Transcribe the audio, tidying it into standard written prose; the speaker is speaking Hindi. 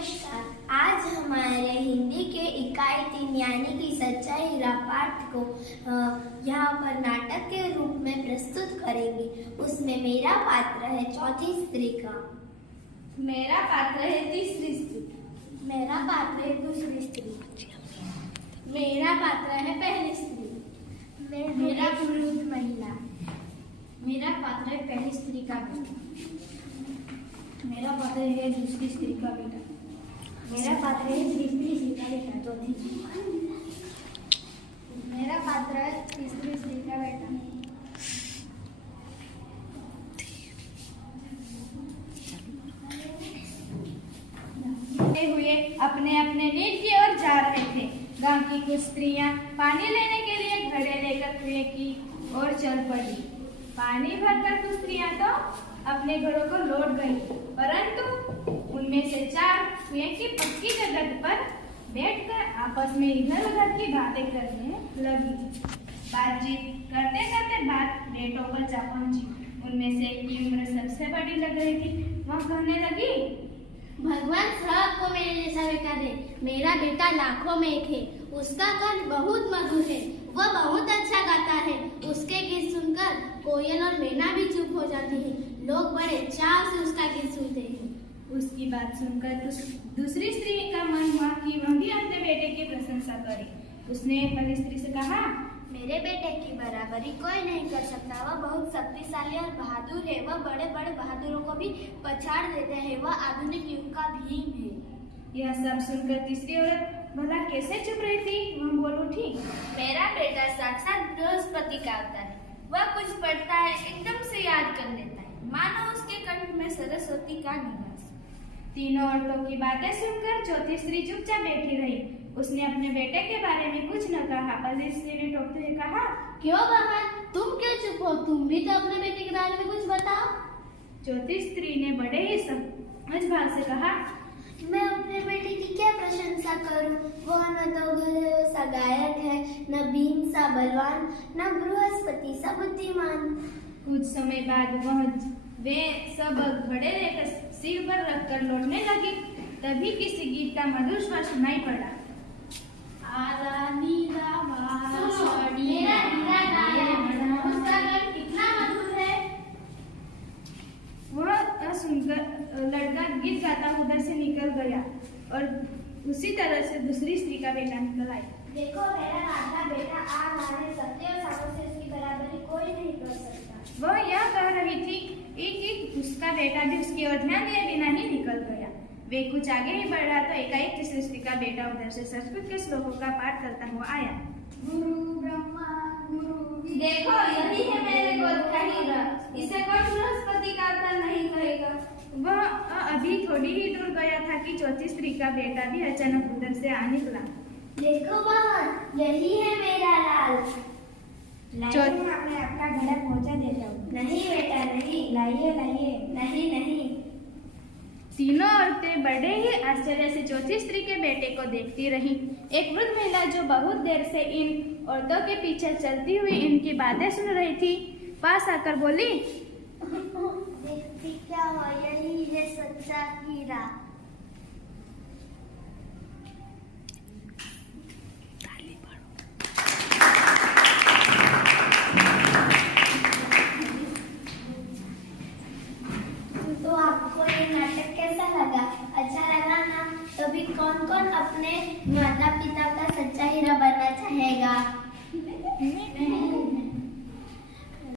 नमस्कार। आज हमारे हिंदी के इकाई 3 यानी कि सच्चाई हीरा पाठ को यहाँ पर नाटक के रूप में प्रस्तुत करेंगे। उसमें मेरा पात्र है चौथी स्त्री का, मेरा पात्र है तीसरी स्त्री, मेरा पात्र है दूसरी स्त्री, मेरा पात्र है पहली स्त्री, मेरा पुरुष महिला, मेरा पात्र है पहली स्त्री का बेटा, मेरा पात्र है दूसरी स्त्री का बेटा, मेरा पात्र है तीसरी स्त्री का बेटा, चौथी, मेरा पात्र है तीसरी स्त्री का बेटा, हुए अपने अपने नीड की ओर जा रहे थे। गांव की कुछ स्त्रियां पानी लेने के लिए घड़े लेकर कुएं की ओर चल पड़ी। पानी भरकर कुछ स्त्रियां तो अपने घरों को लौट गई, परंतु उनमें से 4 कुएं की पक्की जगह पर बैठकर आपस में इधर उधर की बातें करने लगी। बातचीत करते करते बात बेटों पर जा पहुंची। उनमें से एक की उम्र सबसे बड़ी लग रही थी। वह कहने लगी, भगवान सबको मेरे जैसा बेटा दे। मेरा बेटा लाखों में एक है। उसका कंठ बहुत मधुर है। वह बहुत अच्छा गाता है। उसके गीत सुनकर कोयल और मैना भी चुप हो जाती है। लोग बड़े चाव से उसका गीत सुनते हैं। उसकी बात सुनकर दूसरी स्त्री का मन हुआ कि वह भी अपने बेटे की प्रशंसा करे। उसने पहली स्त्री से कहा, मेरे बेटे की बराबरी कोई नहीं कर सकता। वह बहुत शक्तिशाली और बहादुर है। वह बड़े बड़े बहादुरों को भी पछाड़ देते हैं। वह आधुनिक युग का भीम है। यह सब सुनकर तीसरी औरत भला कैसे चुप रही थी, वह बोल उठी, मेरा बेटा साक्षात बृहस्पति का अवतार है। वह कुछ पढ़ता है, एकदम से याद कर लेता है, मानो उसके कंठ में सरस्वती का निवास। तीनों औरतों की बातें सुनकर चौथी स्त्री चुपचाप बैठी रही। उसने अपने बेटे के बारे में कुछ न कहा। पहली स्त्री ने टोकते हुए कहा, क्यों बहन, तुम क्यों चुप हो? तुम भी तो अपने बेटे के बारे में कुछ बताओ। चौथी स्त्री ने बड़े ही समझ भाव से कहा, मैं अपने बेटे की क्या प्रशंसा करूं? वह न तो गधे सा गायक है, न भीम सा बलवान, न बृहस्पति सा बुद्धिमान। कुछ समय बाद वे सब घड़े लेकर सिर पर रखकर लौटने लगी। तभी किसी गीत का मधुर स्वर सुनाई पड़ा। मेरा हीरा लाल, उसका गान कितना मधुर है। वह सुनकर लड़का गीत गाता उधर से निकल गया और उसी तरह से दूसरी स्त्री का बेटा निकल आया। देखो, मेरा लाडला बेटा आ रहा है। सत्य और सामर्थ्य से उसकी बराबरी कोई नहीं कर सकता। वह यह कह रही थी कि उसका बेटा भी उसकी ओर ध्यान दिए बिना ही निकल गया। वे कुछ आगे ही बढ़ रहा तो एकाएक तीसरी स्त्री का बेटा उधर से संस्कृत के श्लोकों का पाठ करता हुआ आया। गुरु ब्रह्मा गुरु देखो, यही है मेरे गोद का हीरा। इसे कोई बृहस्पति का अवतार नहीं कहेगा। वह अभी थोड़ी ही दूर गया था कि चौथी स्त्री का बेटा भी अचानक उधर से आ निकला। देखो बहन, यही है मेरा लाल। मैं अपना घर पहुंचा देता हूँ। नहीं बेटा नहीं, लाइए नहीं नहीं। तीनों औरतें बड़े ही आश्चर्य से चौथी स्त्री के बेटे को देखती रहीं। एक वृद्ध महिला जो बहुत देर से इन औरतों के पीछे चलती हुई इनकी बातें सुन रही थी, पास आकर बोली, देखती क्या हो, यही है सच्चा हीरा। तो आपको ये नाटक कैसा लगा? अच्छा लगा ना? तो भी कौन कौन अपने माता पिता का सच्चा